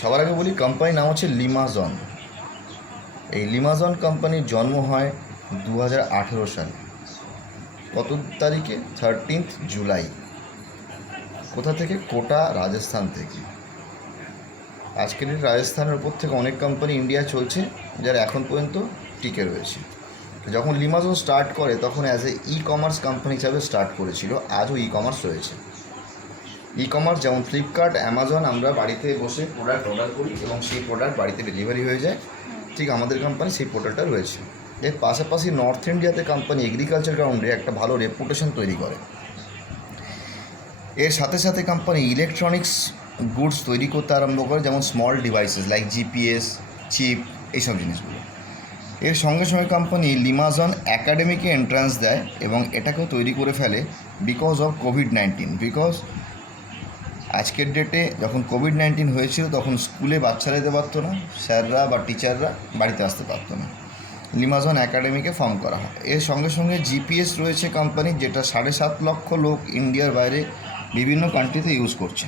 সবার আগে বলি কোম্পানির নাম হচ্ছে লিমাজন। এই লিমাজন কোম্পানির জন্ম হয় 2018 সালে। কত তারিখে? 13 জুলাই। কোথা থেকে? কোটা, রাজস্থান থেকে। আজকের রাজস্থানের উপর থেকে অনেক কোম্পানি ইন্ডিয়া চলছে, যারা এখন পর্যন্ত টিকে রয়েছে। যখন লিমাজন স্টার্ট করে তখন as a e commerce company হিসাবে স্টার্ট করেছিল। আজও ই কমার্স রয়েছে। ই কমার্স যেমন ফ্লিপকার্ট, অ্যামাজন, আমরা বাড়িতে বসে প্রোডাক্ট অর্ডার করি এবং সেই প্রোডাক্ট বাড়িতে ডেলিভারি হয়ে যায়, ঠিক আমাদের কোম্পানি সেই পোর্টালটা রয়েছে। এর পাশাপাশি নর্থ ইন্ডিয়াতে কোম্পানি এগ্রিকালচার গ্রাউন্ডে একটা ভালো রেপুটেশন তৈরি করে। এর সাথে সাথে কোম্পানি ইলেকট্রনিক্স গুডস তৈরি করতে আরম্ভ করে, যেমন small devices like GPS, chip, এইসব জিনিসগুলো। এর সঙ্গে সঙ্গে কোম্পানি লিমাজন একাডেমিকে এন্ট্রান্স দেয় এবং এটাকেও তৈরি করে ফেলে বিকজ অফ কোভিড-19। বিকজ আজকের ডেটে যখন কোভিড-19 হয়েছিল তখন স্কুলে বাচ্চারা যেতে পারতো না, স্যাররা বা টিচাররা বাড়িতে আসতে পারতো না। লিমাজন একাডেমিকে ফর্ম করা হয়। এর সঙ্গে সঙ্গে জিপিএস রয়েছে কোম্পানি, যেটা 7.5 লক্ষ লোক ইন্ডিয়ার বাইরে বিভিন্ন কান্ট্রিতে ইউজ করছে।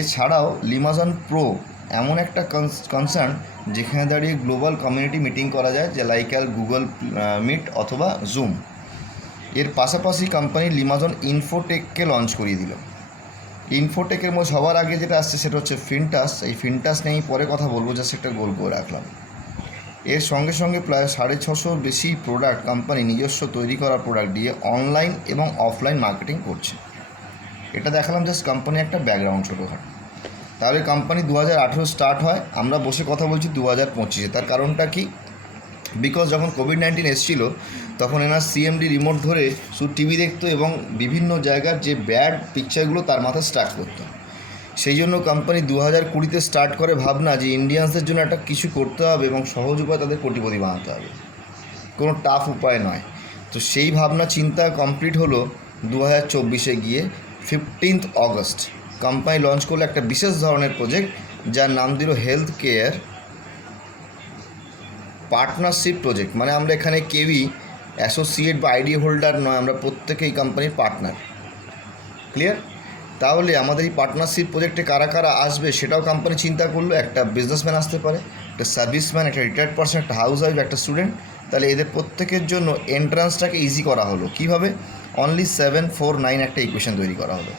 এছাড়াও লিমাজন প্রো এমন একটা কনসার্ন যেখানে দাঁড়িয়ে গ্লোবাল কমিউনিটি মিটিং করা যায়, যে লাইক গুগল মিট অথবা জুম। এর পাশাপাশি কোম্পানি লিমাজন ইনফোটেককে লঞ্চ করিয়ে দিল। ইনফোটেকের মধ্যে সবার আগে যেটা আসছে সেটা হচ্ছে ফিনটাস। এই ফিনটাস নিয়ে পরে কথা বলবো, জাস্ট একটা গোল করে রাখলাম। এর সঙ্গে সঙ্গে প্রায় 650 বেশি প্রোডাক্ট কোম্পানি নিজস্ব তৈরি করা প্রোডাক্ট দিয়ে অনলাইন এবং অফলাইন মার্কেটিং করছে। এটা দেখালাম জাস্ট কোম্পানি একটা ব্যাকগ্রাউন্ড ছোটোখাটো। তাহলে কোম্পানি 2018 স্টার্ট হয়, আমরা বসে কথা বলছি 2025-এ। তার কারণটা কি? বিকজ যখন কোভিড-19 এসেছিলো তখন এনার সিএমডি রিমোট ধরে শুধু টিভি দেখতো এবং বিভিন্ন জায়গার যে ব্যাড পিকচারগুলো তার মাথায় স্টার্ট করতো। সেই জন্য কোম্পানি 2020-তে স্টার্ট করে ভাবনা যে ইন্ডিয়ানসদের জন্য একটা কিছু করতে হবে এবং সহজ উপায় তাদের কোটিপতি বানাতে হবে, কোনো টাফ উপায় নয়। তো সেই ভাবনা চিন্তা কমপ্লিট হলো 2024-এ গিয়ে। 15 অগস্ট কোম্পানি লঞ্চ করলো একটা বিশেষ ধরনের প্রজেক্ট, যার নাম দিল হেলথ কেয়ার পার্টনারশিপ প্রজেক্ট। মানে আমরা এখানে কেউই অ্যাসোসিয়েট বা আইডি হোল্ডার নয়, আমরা প্রত্যেকেই কোম্পানির পার্টনার। ক্লিয়ার? তাহলে আমাদের এই পার্টনারশিপ প্রজেক্টে কারা কারা আসবে সেটাও কোম্পানি চিন্তা করলো। একটা বিজনেসম্যান আসতে পারে, একটা সার্ভিসম্যান, একটা রিটায়ার্ড পারসন, একটা হাউস ওয়াইফ, একটা স্টুডেন্ট। তাহলে এদের প্রত্যেকের জন্য এন্ট্রান্সটাকে ইজি করা হলো। কীভাবে? অনলি 749 একটা ইকুয়েশন তৈরি করা হলো।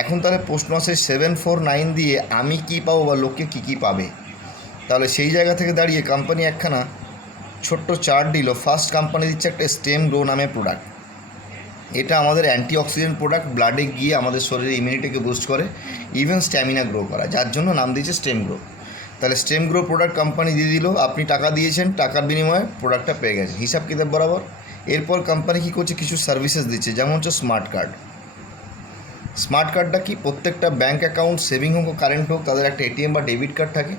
এখন তাহলে প্রশ্ন আসে 749 দিয়ে আমি কী পাবো বা লোকে কী কী পাবে? তাহলে সেই জায়গা থেকে দাঁড়িয়ে কোম্পানি একখানা ছোট্ট চার্ট দিল। ফার্স্ট কোম্পানি দিচ্ছে একটা স্টেম গ্রো নামে প্রোডাক্ট। এটা আমাদের অ্যান্টিঅক্সিডেন্ট প্রোডাক্ট, ব্লাডে গিয়ে আমাদের শরীরের ইমিউনিটিকে বুস্ট করে, ইভেন স্ট্যামিনা গ্রো করা, যার জন্য নাম দিয়েছে স্টেম গ্রো। তাহলে স্টেম গ্রো প্রোডাক্ট কোম্পানি দিয়ে দিল, আপনি টাকা দিয়েছেন, টাকার বিনিময়ে প্রোডাক্টটা পেয়ে গেছেন, হিসাব কিতাব বরাবর। এরপর কোম্পানি কী করছে? কিছু সার্ভিসেস দিচ্ছে, যেমন হচ্ছে স্মার্ট কার্ড। স্মার্ট কার্ডটা কি? প্রত্যেকটা ব্যাঙ্ক অ্যাকাউন্ট, সেভিং হোক কারেন্ট হোক, তাদের একটা এটিএম বা ডেবিট কার্ড থাকে।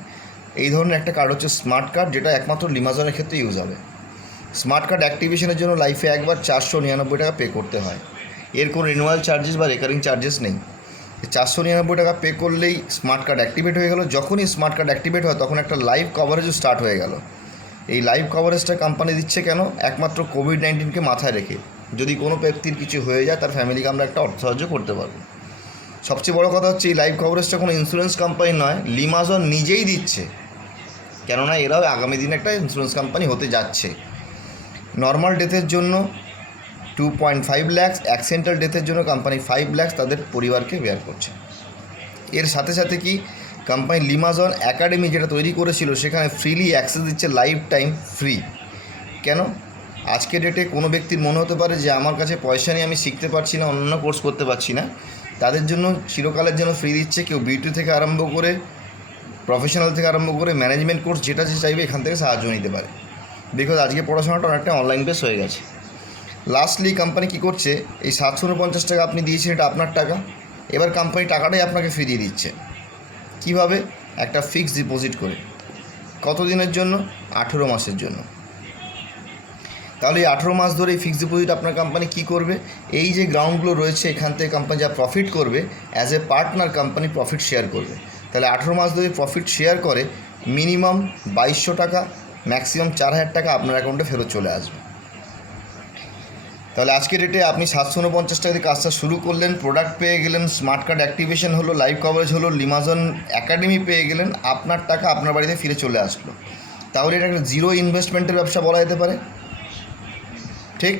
এই ধরনের একটা কার্ড হচ্ছে স্মার্ট কার্ড, যেটা একমাত্র লিমাজনের ক্ষেত্রে ইউজ হবে। স্মার্ট কার্ড অ্যাক্টিভেশনের জন্য লাইফে একবার 499 টাকা পে করতে হয়। এর কোনো রিনুয়াল চার্জেস বা রেকারিং চার্জেস নেই। 499 টাকা পে করলেই স্মার্ট কার্ড অ্যাক্টিভেট হয়ে গেল। যখনই স্মার্ট কার্ড অ্যাক্টিভেট হয় তখন একটা লাইভ কভারেজও স্টার্ট হয়ে গেল। এই লাইভ কভারেজটা কোম্পানি দিচ্ছে কেন? একমাত্র কোভিড-19কে মাথায় রেখে যদি কোনো ব্যক্তির কিছু হয়ে যায় তার ফ্যামিলিকে আমরা একটা অর্থ সাহায্য করতে পারবো। সবচেয়ে বড় কথা হচ্ছে এই লাইভ কভারেজটা কোনো ইন্স্যুরেন্স কোম্পানি নয়, লিমাজন নিজেই দিচ্ছে, কেননা এরাও আগামী দিনে একটা ইন্স্যুরেন্স কোম্পানি হতে যাচ্ছে। নর্মাল ডেথের জন্য 2.5 লাখ, অ্যাক্সিডেন্টাল ডেথের জন্য কোম্পানি 5 লাখ তাদের পরিবারকে বেয়ার করছে। এর সাথে সাথে কি কোম্পানি লিমাজন একাডেমি যেটা তৈরি করেছিল সেখানে ফ্রিলি অ্যাক্সেস দিচ্ছে, লাইফ টাইম ফ্রি। কেন? আজকের ডেটে কোনো ব্যক্তির মনে হতে পারে যে আমার কাছে পয়সা নেই, আমি শিখতে পারছি না, অন্য কোর্স করতে পারছি না, তাদের জন্য চিরকালের জন্য ফ্রি দিচ্ছে। কেউ বিউটি থেকে আরম্ভ করে প্রফেশনাল থেকে আরম্ভ করে ম্যানেজমেন্ট কোর্স যেটা যে চাইবে এখান থেকে সাহায্য নিতে পারে। বিকজ আজকে পড়াশোনাটা অনেকটা অনলাইন বেস হয়ে গেছে। লাস্টলি কোম্পানি কী করছে? এই 750 টাকা আপনি দিয়েছেন, এটা আপনার টাকা, এবার কোম্পানি টাকাটাই আপনাকে ফিরিয়ে দিচ্ছে। কিভাবে? একটা ফিক্সড ডিপোজিট করে। কত দিনের জন্য? 18 মাসের জন্য। তাহলে এই 18 মাস ধরে এই ফিক্সড ডিপোজিট আপনার কোম্পানি কী করবে? এই যে গ্রাউন্ডগুলো রয়েছে এখান থেকে কোম্পানি যা প্রফিট করবে, as a partner company profit share করবে। তাহলে 18 মাস ধরে প্রফিট শেয়ার করে মিনিমাম 2200 টাকা, ম্যাক্সিমাম 4000 টাকা আপনার অ্যাকাউন্টে ফেরত চলে আসবে। তাহলে আজকের ডেটে আপনি 749 টাকা দিয়ে কাজটা শুরু করলেন, প্রোডাক্ট পেয়ে গেলেন, স্মার্ট কার্ড অ্যাক্টিভেশন হলো, লাইভ কভারেজ হলো, লিমাজন একাডেমি পেয়ে গেলেন, আপনার টাকা আপনার বাড়িতে ফিরে চলে আসলো। তাহলে এটা একটা জিরো ইনভেস্টমেন্টের ব্যবসা বলা যেতে পারে, ঠিক?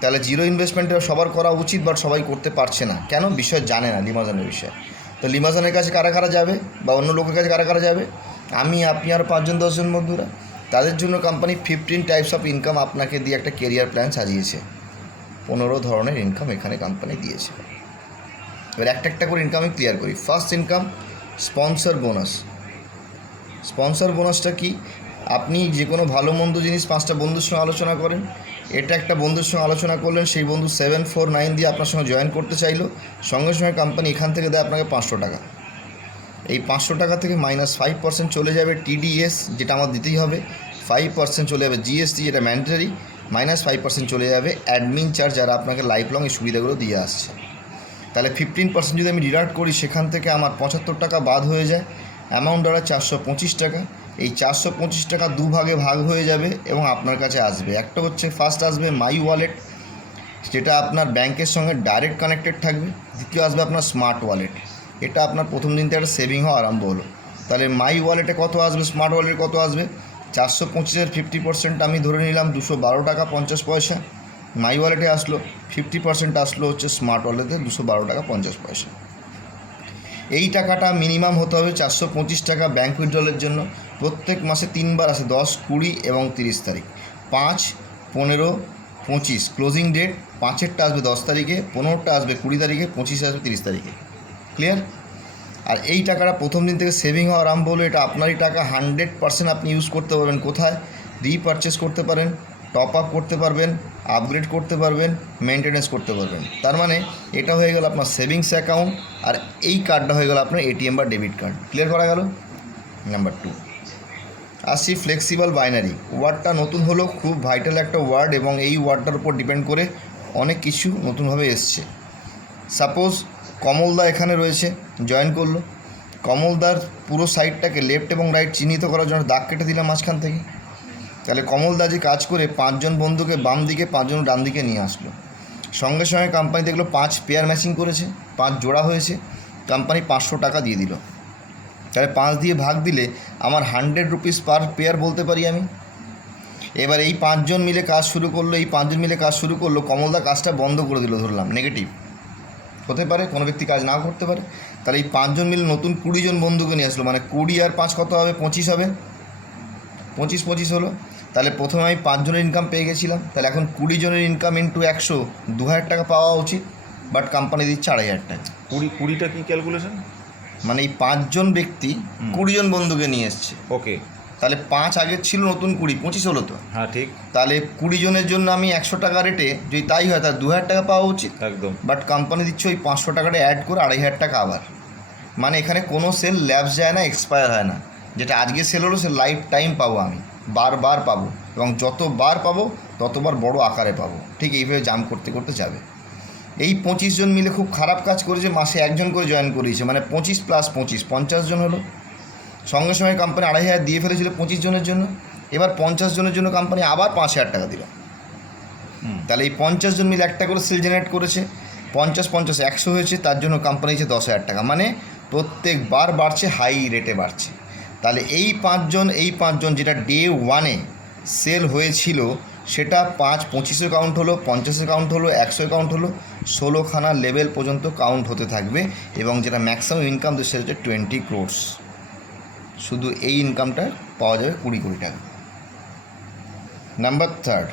তাহলে জিরো ইনভেস্টমেন্টে সবার করা উচিত, বাট সবাই করতে পারছে না। কেন? বিষয় জানে না লিমাজনের বিষয়ে। তো লিমাজনের কাছে কারা কারা যাবে বা অন্য লোকের কাছে কারা কারা যাবে? আমি, আপনি আর 5জন 10জন বন্ধুরা। তাদের জন্য কোম্পানি 15 টাইপস অফ ইনকাম আপনাকে দিয়ে একটা কেরিয়ার প্ল্যান সাজিয়েছে। 15 ধরনের ইনকাম এখানে কোম্পানি দিয়েছে। এবার একটা একটা করে ইনকাম আমি ক্লিয়ার করি। First income sponsor bonus. Sponsor বোনাসটা কি? আপনি যে কোনো ভালো মন্দ জিনিস 5টা বন্ধুর সঙ্গে আলোচনা করেন, এটা একটা বন্ধুর সঙ্গে আলোচনা করলেন, সেই বন্ধু 749 দিয়ে আপনার সঙ্গে জয়েন করতে চাইলো, সঙ্গে সঙ্গে কোম্পানি এখান থেকে দেয় আপনাকে 500 টাকা। এই 500 টাকা থেকে -5% চলে যাবে টিডিএস, যেটা আমার দিতেই হবে, 5% চলে যাবে জিএসটি, যেটা ম্যান্ডেটারি, -5% চলে যাবে অ্যাডমিন চার্জ, যারা আপনাকে লাইফ লং এই সুবিধাগুলো দিয়ে আসছে। তাহলে 15% যদি আমি ডিডাক্ট করি, সেখান থেকে আমার 75 টাকা বাদ হয়ে যায়, অ্যামাউন্ট দ্বারা 425 টাকা। এই 425 টাকা দুভাগে ভাগ হয়ে যাবে এবং আপনার কাছে আসবে। একটা হচ্ছে ফার্স্ট আসবে মাই ওয়ালেট, যেটা আপনার ব্যাংকের সঙ্গে ডাইরেক্ট কানেক্টেড থাকবে। দ্বিতীয় আসবে আপনার স্মার্ট ওয়ালেট, এটা আপনার প্রথম দিন থেকে একটা সেভিং হওয়া আরম্ভ হলো। তাহলে মাই ওয়ালেটে কত আসবে, স্মার্ট ওয়ালেটে কত আসবে? 425-এর 50% আমি ধরে নিলাম 212 টাকা 50 পয়সা। মাই ওয়ালেটে আসলো, 50% আসলো হচ্ছে স্মার্ট ওয়ালেটে 212 টাকা 50 পয়সা। এই টাকাটা মিনিমাম হতে হবে 425 টাকা ব্যাঙ্ক উইথড্রলের জন্য। প্রত্যেক মাসে 3বার আসে, 10, 20 এবং 30 তারিখ। 5, 15, 25 ক্লোজিং ডেট। 5-এরটা আসবে 10 তারিখে, 15টা আসবে 20 তারিখে, 25 আসবে 30 তারিখে। ক্লিয়ার? আর এই টাকাটা প্রথম দিন থেকে সেভিং হওয়া আরম্ভ হলো। এটা আপনারই টাকা, 100% আপনি ইউজ করতে পারবেন। কোথায়? রিপারচেস করতে পারেন, টপ আপ করতে পারবেন, আপগ্রেড করতে পারবেন, মেনটেনেন্স করতে পারবেন। তার মানে এটা হয়ে গেল আপনার সেভিংস অ্যাকাউন্ট, আর এই কার্ডটা হয়ে গেল আপনার এটিএম বা ডেবিট কার্ড। ক্লিয়ার করা গেল? নাম্বার 2 আসি ফ্লেক্সিবল বাইনারি। ওয়ার্ডটা নতুন হলো, খুব ভাইটাল একটা ওয়ার্ড, এবং এই ওয়ার্ডটার উপর ডিপেন্ড করে অনেক কিছু নতুনভাবে এসছে। সাপোজ কমলদা এখানে রয়েছে, জয়েন করলো। কমলদার পুরো সাইডটাকে লেফট এবং রাইট চিহ্নিত করার জন্য দাগ কেটে দিলাম মাঝখান থেকে। তাহলে কমলদা যে কাজ করে 5জন বন্ধুকে বাম দিকে, 5জন ডান দিকে নিয়ে আসলো। সঙ্গে সঙ্গে কোম্পানি দেখলো 5 পেয়ার ম্যাচিং করেছে, 5 জোড়া হয়েছে, কোম্পানি 500 টাকা দিয়ে দিল। তাহলে 5 দিয়ে ভাগ দিলে আমার 100 রুপিস পার পেয়ার বলতে পারি আমি। এবার এই 5জন মিলে কাজ শুরু করলো, এই 5জন মিলে কাজ শুরু করলো, কমলদা কাজটা বন্ধ করে দিল, ধরলাম নেগেটিভ হতে পারে, কোনো ব্যক্তি কাজ নাও করতে পারে। তাহলে এই 5জন মিলে নতুন 20 জন বন্ধুকে নিয়ে আসলো, মানে 20 আর 5 কত হবে? 25 হবে। 25 হলো। তাহলে প্রথমে আমি 5 জনের ইনকাম পেয়ে গেছিলাম। তাহলে এখন 20 জনের ইনকাম ইন্টু 100, 2000 টাকা পাওয়া উচিত, বাট কোম্পানি দিচ্ছে 2500 টাকা। 20টা কি ক্যালকুলেশন? মানে এই 5জন ব্যক্তি 20 জন বন্ধুকে নিয়ে এসছে। ওকে, তাহলে 5 আগের ছিল, নতুন 20, 25 হলো তো। হ্যাঁ ঠিক। তাহলে 20 জনের জন্য আমি 100 টাকা রেটে, যদি তাই হয় তাহলে 2000 টাকা পাওয়া উচিত, একদম। বাট কোম্পানি দিচ্ছে ওই 500 টাকাটা অ্যাড করে 2500 টাকা আবার। মানে এখানে কোনো সেল ল্যাপস যায় না, এক্সপায়ার হয় না। যেটা আজকে সেল হলো সে লাইফ টাইম পাবো, আমি বারবার পাবো, এবং যতবার পাবো ততবার বড় আকারে পাবো। ঠিক এইভাবে জাম করতে করতে যাবে। এই 25 জন মিলে খুব খারাপ কাজ করেছে, মাসে 1 জন করে জয়েন করিয়েছে, মানে 25 + 25 50 জন হলো। সঙ্গে সঙ্গে কোম্পানি 2500 দিয়ে ফেলেছিল 25 জনের জন্য। এবার 50 জনের জন্য কোম্পানি আবার 5000 টাকা দিল। তাহলে এই 50 জন মিলে একটা করে সেল জেনারেট করেছে, 50 50 100 হয়েছে, তার জন্য কোম্পানি দিচ্ছে 10,000 টাকা। মানে প্রত্যেকবার বাড়ছে, হাই রেটে বাড়ছে। তাহলে এই 5 জন যেটা ডে 1-এ সেল হয়েছিল, সেটা 5 25-এ কাউন্ট হলো, 50-এ কাউন্ট হলো, 100-এ কাউন্ট হলো, 16খানা লেভেল পর্যন্ত কাউন্ট হতে থাকবে। এবং যেটা ম্যাক্সিমাম ইনকাম সেটা হচ্ছে 20 crores। শুধু এই ইনকামটা পাওয়া যাবে 20 কোটি টাকা। Number 3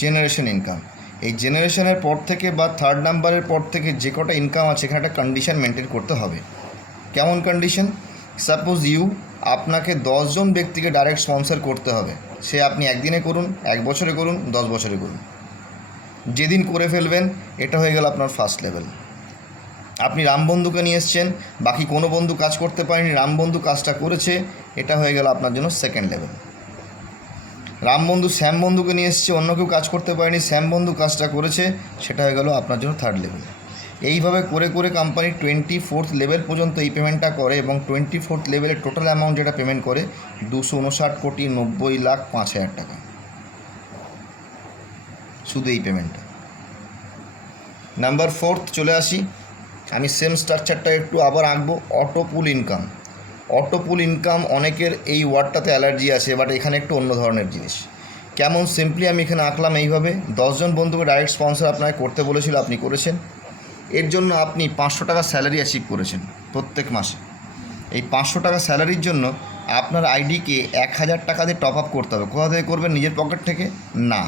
generation income. এই জেনারেশনের পর থেকে বা 3rd নাম্বারের পর থেকে যে কটা ইনকাম আছে, এখানে একটা কন্ডিশন মেনটেন করতে হবে। কেমন কন্ডিশন? সাপোজ আপনাকে 10 জন ব্যক্তিকে ডাইরেক্ট স্পন্সর করতে হবে। সে আপনি একদিনে করুন, 1 বছরে করুন, 10 বছরে করুন, যেদিন করে ফেলবেন এটা হয়ে গেল আপনার ফার্স্ট লেভেল। আপনি রামবন্ধুকে নিয়ে এসছেন, বাকি কোনো বন্ধু কাজ করতে পারেনি, রামবন্ধু কাজটা করেছে, এটা হয়ে গেল আপনার জন্য সেকেন্ড লেভেল। রামবন্ধু শ্যামবন্ধুকে নিয়ে এসছে, অন্য কেউ কাজ করতে পারেনি, শ্যামবন্ধু কাজটা করেছে, সেটা হয়ে গেল আপনার জন্য 3rd লেভেল। এইভাবে করে করে কোম্পানি 24th লেভেল পর্যন্ত এই পেমেন্টটা করে, এবং 24th লেভেলের টোটাল অ্যামাউন্ট যেটা পেমেন্ট করে 259,90,05,000 টাকা, শুধু এই পেমেন্টটা। নাম্বার 4 চলে আসি, আমি সেম স্ট্রাকচারটা একটু আবার আঁকবো। অটো পুল ইনকাম। অটো পুল ইনকাম অনেকের এই ওয়ার্ডটাতে অ্যালার্জি আছে, বাট এখানে একটু অন্য ধরনের জিনিস। কেমন সিম্পলি আমি এখানে আঁকলাম এইভাবে, 10 জন বন্ধুকে ডাইরেক্ট স্পন্সর আপনাকে করতে বলেছিল, আপনি করেছেন। এর জন্য আপনি 500 টাকা স্যালারি অ্যাচিভ করেছেন প্রত্যেক মাসে। এই 500 টাকা স্যালারির জন্য আপনার আইডিকে 1000 টাকা দিয়ে টপ আপ করতে হবে। কোথা থেকে করবেন? নিজের পকেট থেকে না,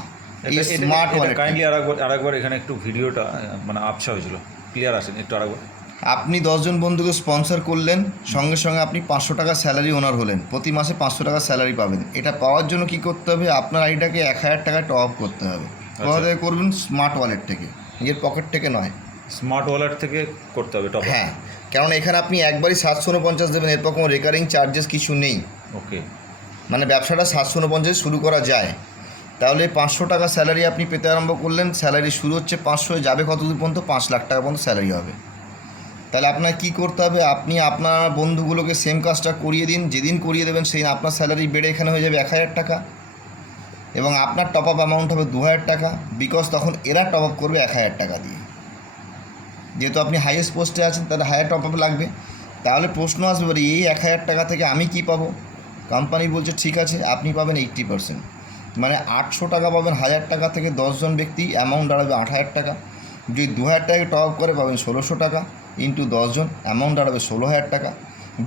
এই স্মার্ট ওয়ালেট। কাইন্ডলি আরেকবার এখানে একটু ভিডিওটা মানে আবছা হয়েছিল, ক্লিয়ার আসেন একটু আরেকবার। আপনি 10 জন বন্ধুকে স্পন্সর করলেন, সঙ্গে সঙ্গে আপনি 500 টাকা স্যালারি ওনার হলেন, প্রতি মাসে 500 টাকা স্যালারি পাবেন। এটা পাওয়ার জন্য কি করতে হবে? আপনার আইডিটাকে 1000 টাকা টপ আপ করতে হবে। কোথা থেকে করবেন? স্মার্ট ওয়ালেট থেকে, নিজের পকেট থেকে নয়। স্মার্ট ওয়ালেট থেকে করতে হবে টপ। হ্যাঁ, কারণ এখানে আপনি একবারই 749 দেবেন, এরপর কোনো রেকারিং চার্জেস কিছু নেই। ওকে, মানে ব্যবসাটা 749 শুরু করা যায়। তাহলে 500 টাকা স্যালারি আপনি পেতে আরম্ভ করলেন, স্যালারি শুরু হচ্ছে 500, যাবে কত দূর পর্যন্ত? 5 লাখ টাকা পর্যন্ত স্যালারি হবে। তাহলে আপনার কী করতে হবে? আপনি আপনার বন্ধুগুলোকে সেম কাজটা করিয়ে দিন, যেদিন করিয়ে দেবেন সেই আপনার স্যালারি বেড়ে এখানে হয়ে যাবে 1000 টাকা, এবং আপনার টপ আপ অ্যামাউন্ট হবে 2000 টাকা, বিকজ তখন এরা টপ আপ করবে 1000 টাকা দিয়ে। যেহেতু আপনি হাইয়েস্ট পোস্টে আছেন, তাহলে হায়ার টপ আপ লাগবে। তাহলে প্রশ্ন আসবে, এবারে এই 1000 টাকা থেকে আমি কি পাবো? কোম্পানি বলছে ঠিক আছে, আপনি পাবেন 80%, মানে 800 টাকা পাবেন। 1000 টাকা থেকে 10 জন ব্যক্তি, অ্যামাউন্ট দাঁড়াবে 8000 টাকা। যদি 2000 টাকাকে টপ আপ করে পাবেন 1600 টাকা, ইন্টু 10 জন, অ্যামাউন্ট দাঁড়াবে 16000 টাকা।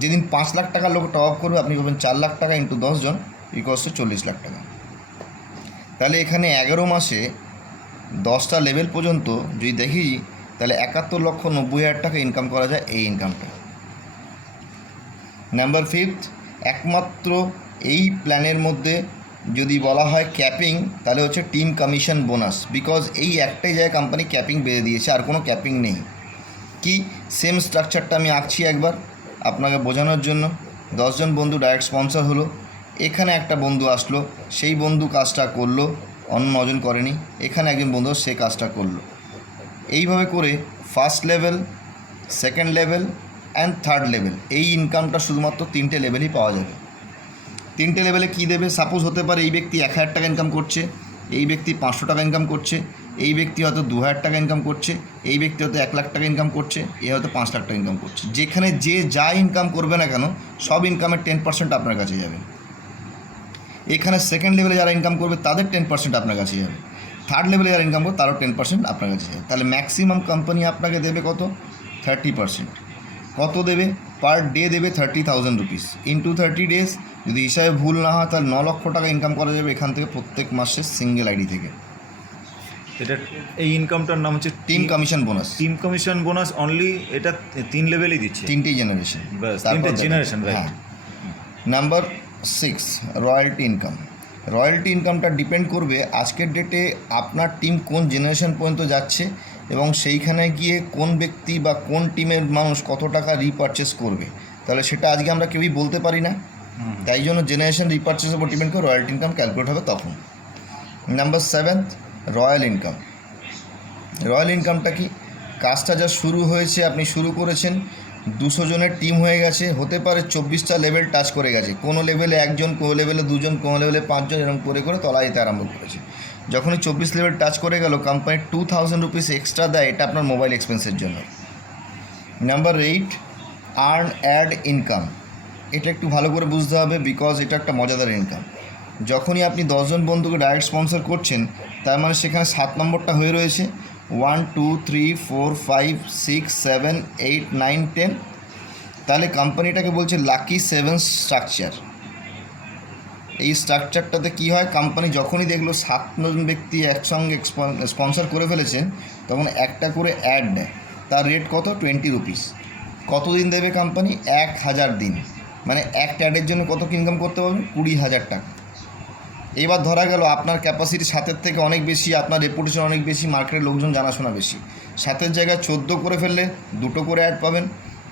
যেদিন 5 লাখ টাকার লোক টপ আপ করবে, আপনি পাবেন 4 লাখ টাকা, ইন্টু 10 জন, ইকুয়ালস টু 40 লাখ টাকা। তাহলে এখানে 11 মাসে 10টা লেভেল পর্যন্ত যদি দেখি, তাহলে 71,90,000 টাকা ইনকাম করা যায় এই ইনকামটা। নাম্বার 5, একমাত্র এই প্ল্যানের মধ্যে যদি বলা হয় ক্যাপিং, তাহলে হচ্ছে টিম কমিশন বোনাস। বিকজ এই একটাই জায়গায় কোম্পানি ক্যাপিং বেঁধে দিয়েছে, আর কোনো ক্যাপিং নেই। কি সেম স্ট্রাকচারটা আমি আঁকছি একবার আপনাকে বোঝানোর জন্য। 10 জন বন্ধু ডাইরেক্ট স্পন্সর হলো, এখানে একটা বন্ধু আসলো, সেই বন্ধু কাজটা করলো, অন্য 9 জন করেনি, এখানে একজন বন্ধু সে কাজটা করলো। এইভাবে করে first level, second level and third level, এই ইনকামটা শুধুমাত্র 3টে লেভেলই পাওয়া যাবে। 3টে লেভেলে কী দেবে? সাপোজ হতে পারে এই ব্যক্তি 1000 টাকা ইনকাম করছে, এই ব্যক্তি 500 টাকা ইনকাম করছে, এই ব্যক্তি হয়তো 2000 টাকা ইনকাম করছে, এই ব্যক্তি হয়তো 1 লাখ টাকা ইনকাম করছে, এ হয়তো 5 লাখ টাকা ইনকাম করছে। যেখানে যে যা ইনকাম করবে না কেন, সব ইনকামের 10% আপনার কাছে যাবে। এখানে সেকেন্ড লেভেলে যারা ইনকাম করবে তাদের 10% আপনার কাছে যাবে, থার্ড লেভেলে যারা ইনকাম করবে তারও 10% আপনার কাছে যাবে। তাহলে ম্যাক্সিমাম কোম্পানি আপনাকে দেবে কত? 30%। কত দেবে? পার ডে দেবে 30,000 রুপিস, ইন্টু 30 ডেজ। যদি হিসাবে ভুল না হয়, তাহলে 9 লক্ষ টাকা ইনকাম করা যাবে এখান থেকে প্রত্যেক মাসে সিঙ্গেল আইডি থেকে। এটা এই ইনকামটার নাম হচ্ছে team commission bonus. Team commission bonus only, এটা 3 লেভেলই দিচ্ছে, 3টে জেনারেশন। ব্যাস 3টে জেনারেশন, রাইট। হ্যাঁ। Number 6, royalty income. রয়্যালটি ইনকামটা ডিপেন্ড করবে আজকের ডেটে আপনার টিম কোন জেনারেশন পর্যন্ত যাচ্ছে, এবং সেইখানে গিয়ে কোন ব্যক্তি বা কোন টিমের মানুষ কত টাকা রিপারচেস করবে। তাহলে সেটা আজকে আমরা কেউই বলতে পারি না, তাই জন্য জেনারেশন রিপারচেসের উপর ডিপেন্ড করে রয়্যালটি ইনকাম ক্যালকুলেট হবে তখন। Number 7, royal income. রয়্যাল ইনকামটা কি? কাজটা যা শুরু হয়েছে, আপনি শুরু করেছেন, 200 জনের টিম হয়ে গেছে, হতে পারে 24টা লেভেল টাচ করে গেছে, কোনো লেভেলে 1 জন, কোনো লেভেলে 2 জন, কোনো লেভেলে 5 জন, এরকম করে তলায় যেতে আরম্ভ করেছে। যখনই 24 লেভেল টাচ করে গেল, কোম্পানি 2000 রুপিস এক্সট্রা দেয়, এটা আপনার মোবাইল এক্সপেন্সের জন্য। Number 8, earn ad income. এটা একটু ভালো করে বুঝতে হবে, বিকজ এটা একটা মজাদার ইনকাম। যখনই আপনি 10 জন বন্ধুকে ডাইরেক্ট স্পন্সর করছেন, তার মানে সেখানে 7 নম্বরটা হয়ে রয়েছে 1 2 3 4 5 6 7 8 9 10। তাহলে কোম্পানিটাকে বলছে লাকি 7 স্ট্রাকচার। এই স্ট্রাকচারটাতে কী হয়? কোম্পানি যখনই দেখলো 7 জন ব্যক্তি একসঙ্গে স্পন্সর করে ফেলেছেন, তখন একটা করে অ্যাড দেয়। তার রেট কত? 20 রুপিস। কতদিন দেবে কোম্পানি? 1000 দিন। মানে একটা অ্যাডের জন্য কত ইনকাম করতে পারবেন? 20,000 টাকা। এবার ধরা গেল আপনার ক্যাপাসিটি 7-এর থেকে অনেক বেশি, আপনার রেপুটেশন অনেক বেশি, মার্কেটের লোকজন জানাশোনা বেশি। 7-এর জায়গায় 14 করে ফেললে 2টো করে অ্যাড পাবেন,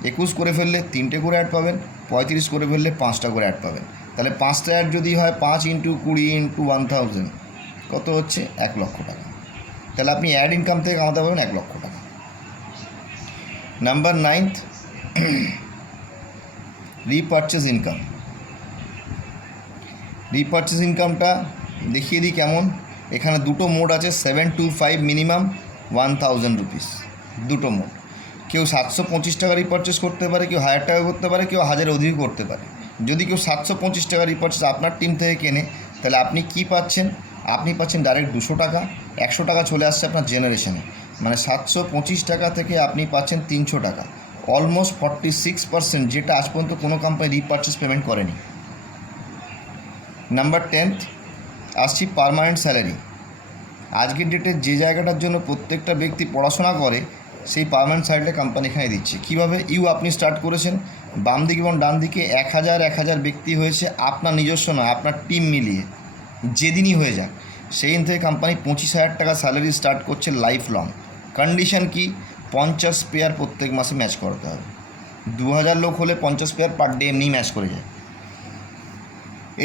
21 করে ফেললে 3টে করে অ্যাড পাবেন, 35 করে ফেললে 5টা করে অ্যাড পাবেন। তাহলে 5টা অ্যাড যদি হয় 5 × 20 × 1000, কত হচ্ছে? 1 লক্ষ টাকা। তাহলে আপনি অ্যাড ইনকাম থেকে কামাতে পারবেন 1 লক্ষ টাকা। Number 9, রিপারচেজ income. রিপারচেজ ইনকামটা দেখিয়ে দিই কেমন। এখানে 2টো মোড আছে, 7 to 5 মিনিমাম 1000 রুপিস, দুটো মোট। কেউ 725 টাকা রিপারচেস করতে পারে, কেউ 1000 টাকা করতে পারে, কেউ 1000 অধিক করতে পারে। যদি কেউ 725 টাকা রিপারচেস আপনার টিম থেকে কেনে, তাহলে আপনি কি পাচ্ছেন? আপনি পাচ্ছেন ডাইরেক্ট 200 টাকা, 100 টাকা চলে আসছে আপনার জেনারেশনে, মানে 725 টাকা থেকে আপনি পাচ্ছেন 300 টাকা, অলমোস্ট 46%, যেটা আজ পর্যন্ত কোনো কোম্পানি রিপারচেস পেমেন্ট করেনি। নাম্বার 10 আসছি পার্মানেন্ট স্যালারি। আজকের ডেটে যে জায়গাটার জন্য প্রত্যেকটা ব্যক্তি পড়াশোনা করে, সেই পার্মানেন্ট স্যালারিটা কোম্পানি এখানে দিচ্ছে। কীভাবে? আপনি স্টার্ট করেছেন, বাম দিকে এবং ডান দিকে 1000 ব্যক্তি হয়েছে, আপনার নিজস্ব নয়, আপনার টিম মিলিয়ে যেদিনই হয়ে যাক, সেই দিন থেকে কোম্পানি 25,000 টাকা স্যালারি স্টার্ট করছে লাইফ লং। কন্ডিশন কি? 50 পেয়ার প্রত্যেক মাসে ম্যাচ করতে হবে। 2000 লোক হলে 50 পেয়ার পার ডে এমনি ম্যাচ করে যায়।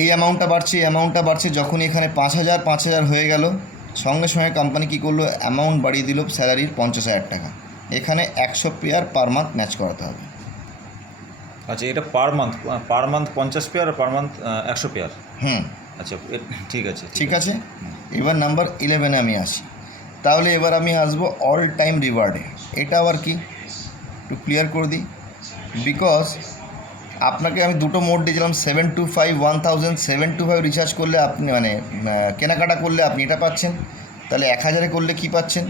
এই অ্যামাউন্টটা বাড়ছে, যখন এখানে 5000 হয়ে গেল, সঙ্গে সঙ্গে কোম্পানি কী করলো? অ্যামাউন্ট বাড়িয়ে দিল স্যালারির 50,000 টাকা। এখানে 100 পেয়ার পার মান্থ ম্যাচ করাতে হবে। আচ্ছা, এটা পার মান্থ 50 পেয়ার আর পার মান্থ 100 পেয়ার। আচ্ছা, ঠিক আছে। এবার নাম্বার 11 আমি আসি। তাহলে এবার আমি আসবো অল টাইম রিওয়ার্ডে। এটা আবার কি একটু ক্লিয়ার করে দিই, বিকজ আপনাকে আমি দুটো মোড দিয়েছিলাম, 725 1000, 725 রিচার্জ করলে আপনি মানে কেনাকাটা করলে আপনি এটা পাচ্ছেন। তাহলে 1000 করলে কি পাচ্ছেন?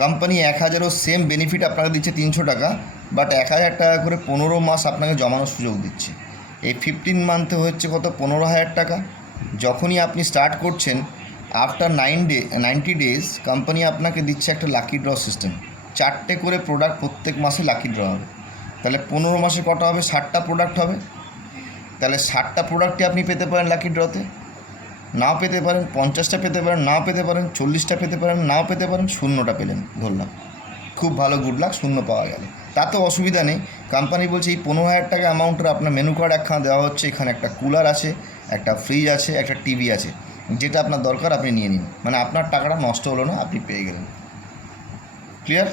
কোম্পানি 1000ও সেম বেনিফিট আপনাকে দিচ্ছে 300 টাকা, বাট 1000 টাকা করে 15 মাস আপনাকে জমানোর সুযোগ দিচ্ছে। এই 15 মান্থে হচ্ছে কত? 15,000 টাকা। যখনই আপনি স্টার্ট করছেন, আফটার 90 ডেজ কোম্পানি আপনাকে দিচ্ছে একটা লাকি ড্র সিস্টেম। 4টে করে প্রোডাক্ট প্রত্যেক মাসে লাকি ড্র হবে। তাহলে 15 মাসে কটা হবে? 60টা প্রোডাক্ট হবে। তাহলে 60টা প্রোডাক্টই আপনি পেতে পারেন লাকি ড্রতে, নাও পেতে পারেন, 50টা পেতে পারেন, নাও পেতে পারেন, 40টা পেতে পারেন, নাও পেতে পারেন, 0টা পেলেন, ধরলাম খুব ভালো, গুড লাক, 0 পাওয়া গেল, তাতে অসুবিধা নেই। কোম্পানি বলছে এই 15,000 টাকা অ্যামাউন্টের আপনার মেনু কার্ড একখানা দেওয়া হচ্ছে, এখানে একটা কুলার আছে, একটা ফ্রিজ আছে, একটা টিভি আছে, যেটা আপনার দরকার আপনি নিয়ে নিন, মানে আপনার টাকাটা নষ্ট হলো না, আপনি পেয়ে গেলেন। ক্লিয়ার?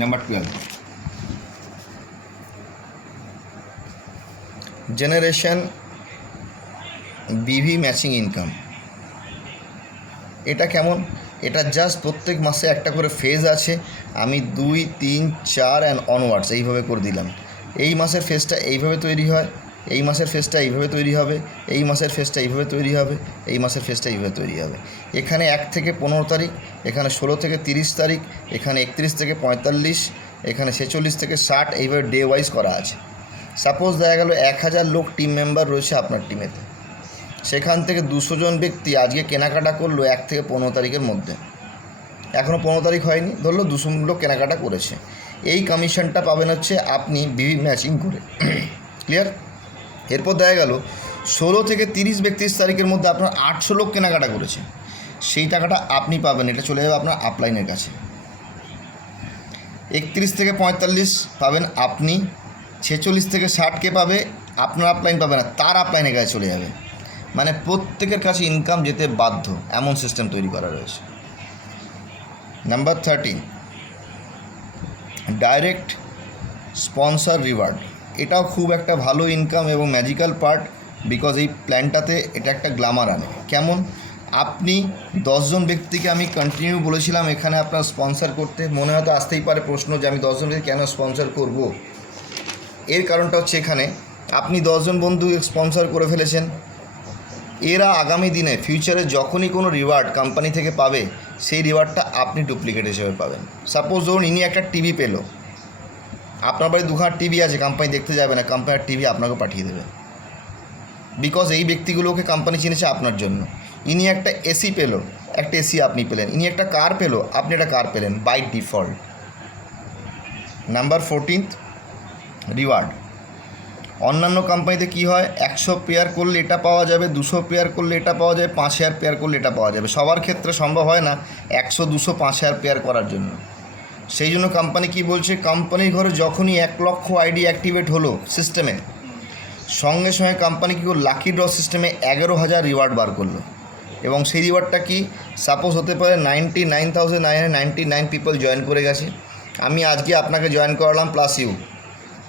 নাম্বার 12 জেনারেশন বিভি ম্যাচিং ইনকাম। এটা কেমন? এটা জাস্ট প্রত্যেক মাসে একটা করে ফেজ আছে, আমি 2, 3, 4 অ্যান্ড অনওয়ার্ডস এইভাবে করে দিলাম। এই মাসের ফেজটা এইভাবে তৈরি হয়, এই মাসের ফেজটা এইভাবে তৈরি হবে, এই মাসের ফেজটা এইভাবে তৈরি হবে, এই মাসের ফেজটা এইভাবে তৈরি হবে। এখানে 1 থেকে 15 তারিখ, এখানে 16 থেকে 30 তারিখ, এখানে 31 থেকে 45, এখানে 46 থেকে 60, এইভাবে ডে ওয়াইজ করা আছে। সাপোজ দেখা গেল 1000 লোক টিম মেম্বার রয়েছে আপনার টিমেতে, সেখান থেকে 200 জন ব্যক্তি আজকে কেনাকাটা করলো 1 থেকে 15 তারিখের মধ্যে, এখনও 15 তারিখ হয়নি, ধরলো 200 লোক কেনাকাটা করেছে। এই কমিশনটা পাবেন হচ্ছে আপনি বিভি ম্যাচিং করে। ক্লিয়ার? এরপর দেখা গেল 16 থেকে 30 31 তারিখের মধ্যে আপনার 800 লোক কেনাকাটা করেছে, সেই টাকাটা আপনি পাবেন, এটা চলে যাবে আপনার আপলাইনের কাছে। 31 থেকে 45 পাবেন আপনি, 46 থেকে 60 কে পাবে, আপনার আপলাইন পাবে না, তার আপলাইনের কাছে চলে যাবে। মানে প্রত্যেকের কাছে ইনকাম যেতে বাধ্য, এমন সিস্টেম তৈরি করা রয়েছে। Number 13 direct sponsor reward. এটাও খুব একটা ভালো ইনকাম এবং ম্যাজিক্যাল পার্ট, বিকজ এই প্ল্যানটাতে এটা একটা গ্ল্যামার আনে। কেমন? আপনি 10 জন ব্যক্তিকে আমি কন্টিনিউ বলেছিলাম এখানে আপনার স্পন্সর করতে, মনে হয়তো আসতেই পারে প্রশ্ন যে আমি 10 জন ব্যক্তি কেন স্পন্সর করব। এর কারণটা হচ্ছে এখানে আপনি 10 জন বন্ধু স্পন্সর করে ফেলেছেন, এরা আগামী দিনে ফিউচারে যখনই কোনো রিওয়ার্ড কোম্পানি থেকে পাবে, সেই রিওয়ার্ডটা আপনি ডুপ্লিকেট হিসেবে পাবেন। সাপোজ ধরুন ইনি একটা টিভি পেলো, আপনার বাড়ি 2খানা টিভি আছে, কোম্পানি দেখতে যাবে না, কোম্পানির টিভি আপনাকে পাঠিয়ে দেবে, বিকজ এই ব্যক্তিগুলোকে কোম্পানি চিনেছে আপনার জন্য। ইনি একটা এসি পেলো, একটা এসি আপনি পেলেন। ইনি একটা কার পেলো, আপনি একটা কার পেলেন বাই ডিফল্ট। Number 14 reward. অন্যান্য কোম্পানিতে কী হয়, 100 পেয়ার করলে এটা পাওয়া যাবে, 200 পেয়ার করলে এটা পাওয়া যাবে, 5000 পেয়ার করলে এটা পাওয়া যাবে। সবার ক্ষেত্রে সম্ভব হয় না 100, 200, 5000 পেয়ার করার জন্য। সেই জন্য কোম্পানি কি বলছে, কোম্পানির ঘরে যখনই 1 লক্ষ আইডি অ্যাক্টিভেট হলো সিস্টেমে, সঙ্গে সঙ্গে কোম্পানি কী করলো, লাকি ড্র সিস্টেমে 11,000 রিওয়ার্ড বার করলো। এবং সেই রিওয়ার্ডটা কি, সাপোজ হতে পারে 99,999 পিপল জয়েন করে গেছে, আমি আজকে আপনাকে জয়েন করালাম প্লাস ইউ,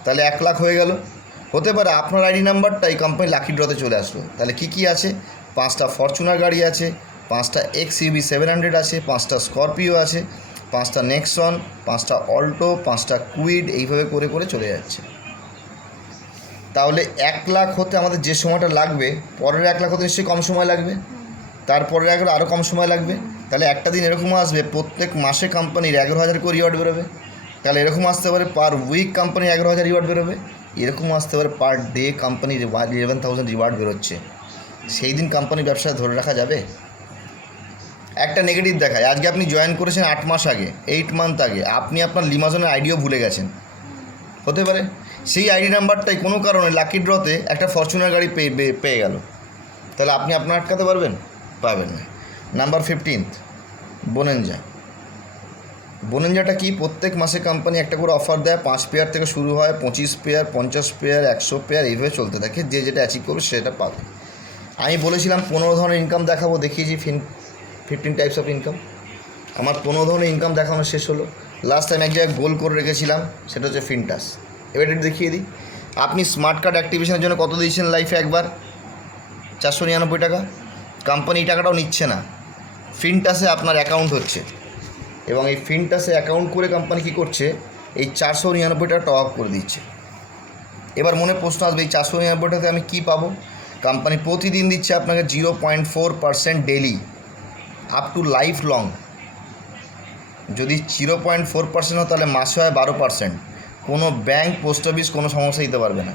তাহলে 1 লাখ হয়ে গেল। হতে পারে আপনার আইডি নাম্বারটা এই কোম্পানি লাকি ড্রতে চলে আসলো। তাহলে কী কী আছে, 5টা ফরচুনার গাড়ি আছে, 5টা XUV 700 আছে, 5টা স্করপিও আছে, 5টা নেক্সন, 5টা অল্টো, 5টা কুইড, এইভাবে করে করে চলে যাচ্ছে। তাহলে 1 লাখ হতে আমাদের যে সময়টা লাগবে, পরের 1 লাখ হতে নিশ্চয়ই কম সময় লাগবে, তারপরের 1 লাখ আরও কম সময় লাগবে। তাহলে একটা দিন এরকমও আসবে প্রত্যেক মাসে কোম্পানির 11,000 করে রিওয়ার্ড বেরোবে। তাহলে এরকম আসতে পারে পার উইক কোম্পানির 11,000 রিওয়ার্ড বেরোবে, এরকম আসতে পারে পার ডে কোম্পানির 11,000 রিওয়ার্ড বেরোচ্ছে। সেই দিন কোম্পানির ব্যবসা ধরে রাখা যাবে? একটা নেগেটিভ দেখায়, আজকে আপনি জয়েন করেছেন 8 মাস আগে, 8 মান্থ আগে, আপনি আপনার লিমাজনের আইডিও ভুলে গেছেন, হতে পারে সেই আইডি নাম্বারটাই কোনো কারণে লাকি ড্রতে একটা ফরচুনার গাড়ি পেয়ে গেল, তাহলে আপনি আপনার আটকাতে পারবেন? পারবেন না। নাম্বার 15 বোনেঞ্জা। বোনেঞ্জাটা কি? প্রত্যেক মাসে কোম্পানি একটা করে অফার দেয়, 5 পেয়ার থেকে শুরু হয়, 25 পেয়ার, 50 পেয়ার, 100 পেয়ার, এইভাবে চলতে থাকে। যে যেটা অ্যাচিভ করবে সেটা পাবে। আমি বলেছিলাম 15 ধরনের ইনকাম দেখাবো, দেখিয়েছি 15 টাইপস অফ ইনকাম। আমার 15 ধরনের ইনকাম দেখানো শেষ হলো। লাস্ট টাইম এক জায়গায় গোল করে রেখেছিলাম, সেটা হচ্ছে ফিনটাস। এবার এটা দেখিয়ে দিই। আপনি স্মার্ট কার্ড অ্যাক্টিভেশনের জন্য কত দিয়েছেন লাইফে? একবার 499 টাকা। কোম্পানি এই টাকাটাও নিচ্ছে না, ফিনটাসে আপনার অ্যাকাউন্ট হচ্ছে, এবং এই ফিনটাসে অ্যাকাউন্ট করে কোম্পানি কী করছে, এই 499 টাকা টপ আপ করে দিচ্ছে। এবার মনে প্রশ্ন আসবে, এই 499 টাকাতে আমি কী পাবো? কোম্পানি প্রতিদিন দিচ্ছে আপনাকে 0.4% daily, up to life long. যদি 0.4% হয় তাহলে মাসে হয় 12%। কোনো ব্যাংক, পোস্ট অফিস কোনো সমস্যা দিতে পারবে না,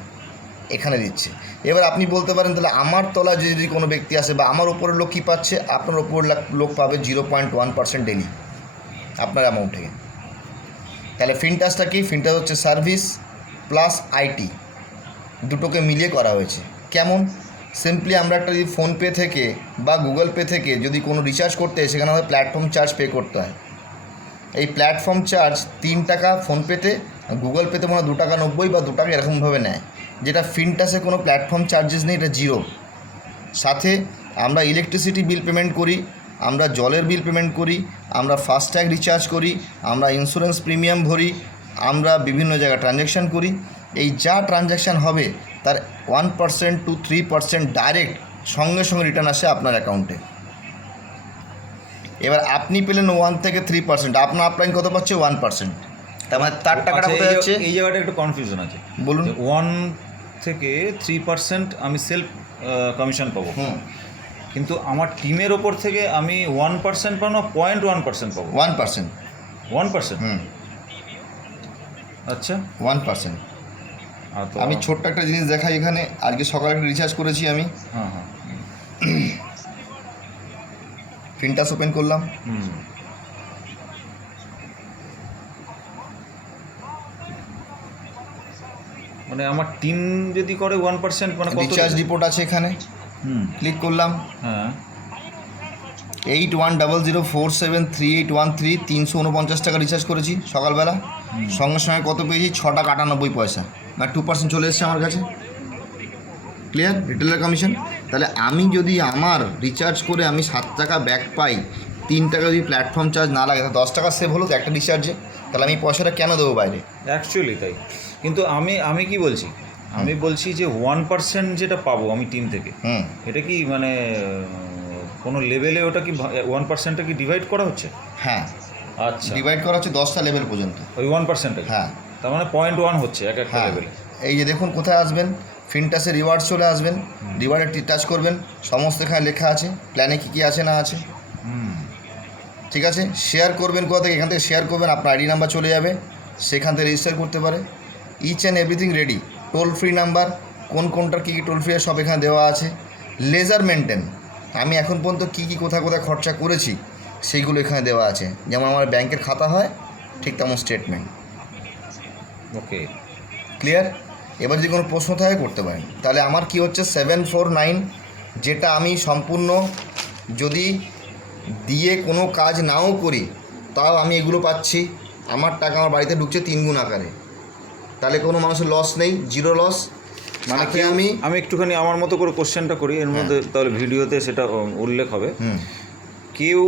এখানে দিচ্ছে। এবার আপনি বলতে পারেন, তাহলে আমার তলায় যদি কোনো ব্যক্তি আসে বা আমার ওপরের লোক কী পাচ্ছে? আপনার ওপরের লোক পাবে 0.1% ডেলি আপনার অ্যামাউন্ট থেকে। তাহলে ফিনটাসটা কি? ফিনটাস হচ্ছে সার্ভিস প্লাস আইটি, দুটোকে মিলিয়ে করা হয়েছে। কেমন? সিম্পলি আমরা একটা যদি ফোনপে থেকে বা গুগল পে থেকে যদি কোনো রিচার্জ করতে হয়, সেখানে আমাদের প্ল্যাটফর্ম চার্জ পে করতে হয়। এই প্ল্যাটফর্ম চার্জ 3 টাকা ফোনপেতে, গুগল পেতে মনে হয় 2 টাকা 90 বা 2 টাকা এরকমভাবে নেয়, যেটা ফিনটাসে কোনো প্ল্যাটফর্ম চার্জেস নেই, এটা জিরো। সাথে আমরা ইলেকট্রিসিটি বিল পেমেন্ট করি, আমরা জলের বিল পেমেন্ট করি, আমরা ফাস্ট্যাগ রিচার্জ করি, আমরা ইন্স্যুরেন্স প্রিমিয়াম ভরি, আমরা বিভিন্ন জায়গায় ট্রানজ্যাকশান করি। এই যা ট্রানজ্যাকশান হবে তার 1% to 3% ডাইরেক্ট সঙ্গে সঙ্গে রিটার্ন আসে আপনার অ্যাকাউন্টে। এবার আপনি পেলেন 1 থেকে 3%, আপনার আপলাইন কত পাচ্ছে? 1%। তার মানে তার টাকাটা কোথায় যাচ্ছে? এই জায়গাটা একটু কনফিউশন আছে। বলুন। 1 থেকে 3% আমি সেলফ কমিশন পাবো, কিন্তু আমার টিমের ওপর থেকে আমি 1% পাবো না 0.1% পাবো? 1%। 1%? আচ্ছা, 1%। আমি ছোট্ট একটা জিনিস দেখাই এখানে। আজকে সকালে একটা রিচার্জ করেছি আমি। হ্যাঁ হ্যাঁ, ফিনটাস ওপেন করলাম, মানে আমার টিম যদি করে 1%, মানে কত? রিচার্জ রিপোর্ট আছে এখানে, ক্লিক করলাম। হ্যাঁ, 8100473813 349 টাকা রিচার্জ করেছি সকালবেলা। সঙ্গে সঙ্গে কত পেয়েছি? 6 টাকা 98 পয়সা, মানে 2% চলে এসছে আমার কাছে। ক্লিয়ার? Retailer commission. তাহলে আমি যদি আমার রিচার্জ করে আমি 7 টাকা ব্যাক পাই, 3 টাকা যদি প্ল্যাটফর্ম চার্জ না লাগে, তাহলে 10 টাকা সেভ হলো তো একটা রিচার্জে। তাহলে আমি পয়সাটা কেন দেবো বাইরে? অ্যাকচুয়ালি তাই। কিন্তু আমি কি বলছি, আমি বলছি যে 1% যেটা পাবো আমি টিম থেকে, এটা কি মানে কোনো লেভেলে ওটা কি 1%টা কি ডিভাইড করা হচ্ছে? হ্যাঁ, আচ্ছা, ডিভাইড করা হচ্ছে 10টা লেভেল পর্যন্ত ওই 1%টা। হ্যাঁ, তার মানে 0.1 হচ্ছে এক একটা লেভেলে। এই যে দেখুন কোথায় আসবেন, ফিনটাসে রিওয়ার্ডস চলে আসবেন, রিওয়ার্ডে টাচ করবেন, সমস্ত এখানে লেখা আছে প্ল্যানে কী কী আছে না আছে। ঠিক আছে, শেয়ার করবেন কোথা থেকে? এখান থেকে শেয়ার করবেন, আপনার আইডি নাম্বার চলে যাবে, সেখান থেকে রেজিস্টার করতে পারে। Each and everything ready. Toll free number, কোনটার কী কী টোল ফ্রি সব এখানে দেওয়া আছে। লেজার মেনটেন, আমি এখন পর্যন্ত কী কী কোথায় কোথায় খরচা করেছি সেইগুলো এখানে দেওয়া আছে। যেমন আমার ব্যাংকের খাতা হয় ঠিক তেমন স্টেটমেন্ট। ওকে, ক্লিয়ার? এবার যদি কোনো প্রশ্ন থাকে করতে পারেন। তাহলে আমার কি হচ্ছে 749, যেটা আমি সম্পূর্ণ যদি দিয়ে কোনো কাজ নাও করি তাও আমি এগুলো পাচ্ছি, আমার টাকা আমার বাড়িতে ঢুকছে 3 গুণ আকারে। তাহলে কোনো মানুষের লস নেই, জিরো লস। মানে কি আমি একটুখানি আমার মতো করে কোশ্চেনটা করি, এর মধ্যে তাহলে ভিডিওতে সেটা উল্লেখ হবে। কেউ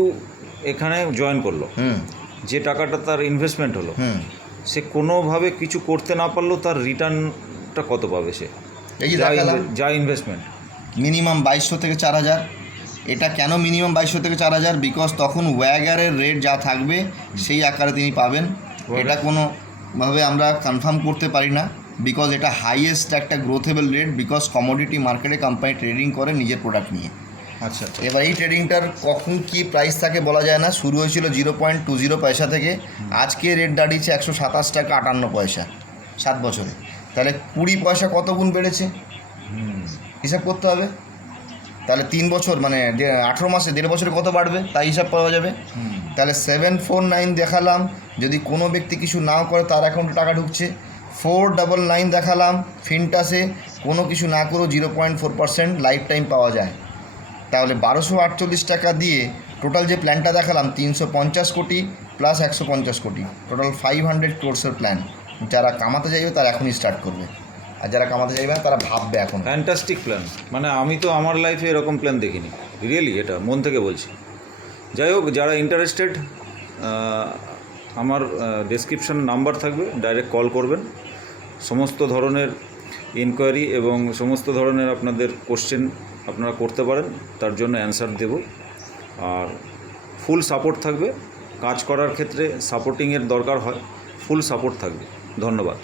এখানে জয়েন করলো, যে টাকাটা তার ইনভেস্টমেন্ট হলো, সে কোনোভাবে কিছু করতে না পারলেও তার রিটার্নটা কত পাবে? সে এই যে যা ইনভেস্টমেন্ট মিনিমাম 2200 থেকে 4000, এটা কেন মিনিমাম 2200 থেকে 4000? বিকজ তখন ওয়াগারের রেট যা থাকবে সেই আকারে তিনি পাবেন। এটা কোনোভাবে আমরা কনফার্ম করতে পারি না, বিকজ এটা হাইয়েস্ট একটা গ্রোথেবল রেট, বিকজ কমোডিটি মার্কেটে কোম্পানি ট্রেডিং করে নিজের প্রোডাক্ট নিয়ে। আচ্ছা এবার এই ট্রেডিংটার কখন কি প্রাইস থাকে বলা যায় না। শুরু হয়েছিল 0.20 পয়সা থেকে, আজকে রেট দাঁড়িয়েছে 127 টাকা 58 পয়সা 7 বছরে। তাহলে 20 পয়সা কত গুণ বেড়েছে হিসাব করতে হবে। তাহলে 3 বছর মানে 18 মাসে 1.5 বছরে কত বাড়বে তাই হিসাব পাওয়া যাবে। তাহলে 749 দেখালাম, যদি কোনো ব্যক্তি কিছু নাও করে তার অ্যাকাউন্টে টাকা ঢুকছে। 499 দেখালাম ফিনটাসে, কোনো কিছু না করেও 0.4% লাইফ টাইম পাওয়া যায়। তাহলে 1248 টাকা দিয়ে টোটাল যে প্ল্যানটা দেখালাম 350 কোটি প্লাস 150 কোটি, টোটাল 500 ক্রোর্সের প্ল্যান। যারা কামাতে চাইবে তারা এখনই স্টার্ট করবে, আর যারা কামাতে চাইবে না তারা ভাববে এখন। ফ্যান্টাস্টিক প্ল্যান, মানে আমি তো আমার লাইফে এরকম প্ল্যান দেখিনি, রিয়েলি, এটা মন থেকে বলছি। যাই হোক, যারা ইন্টারেস্টেড, আমার ডেসক্রিপশন নাম্বার থাকবে, ডাইরেক্ট কল করবেন। সমস্ত ধরনের ইনকোয়ারি এবং সমস্ত ধরনের আপনাদের কোশ্চেন আপনারা করতে পারেন, তার জন্য অ্যান্সার দেব। আর ফুল সাপোর্ট থাকবে, কাজ করার ক্ষেত্রে সাপোর্টিংয়ের দরকার হয়, ফুল সাপোর্ট থাকবে। ধন্যবাদ।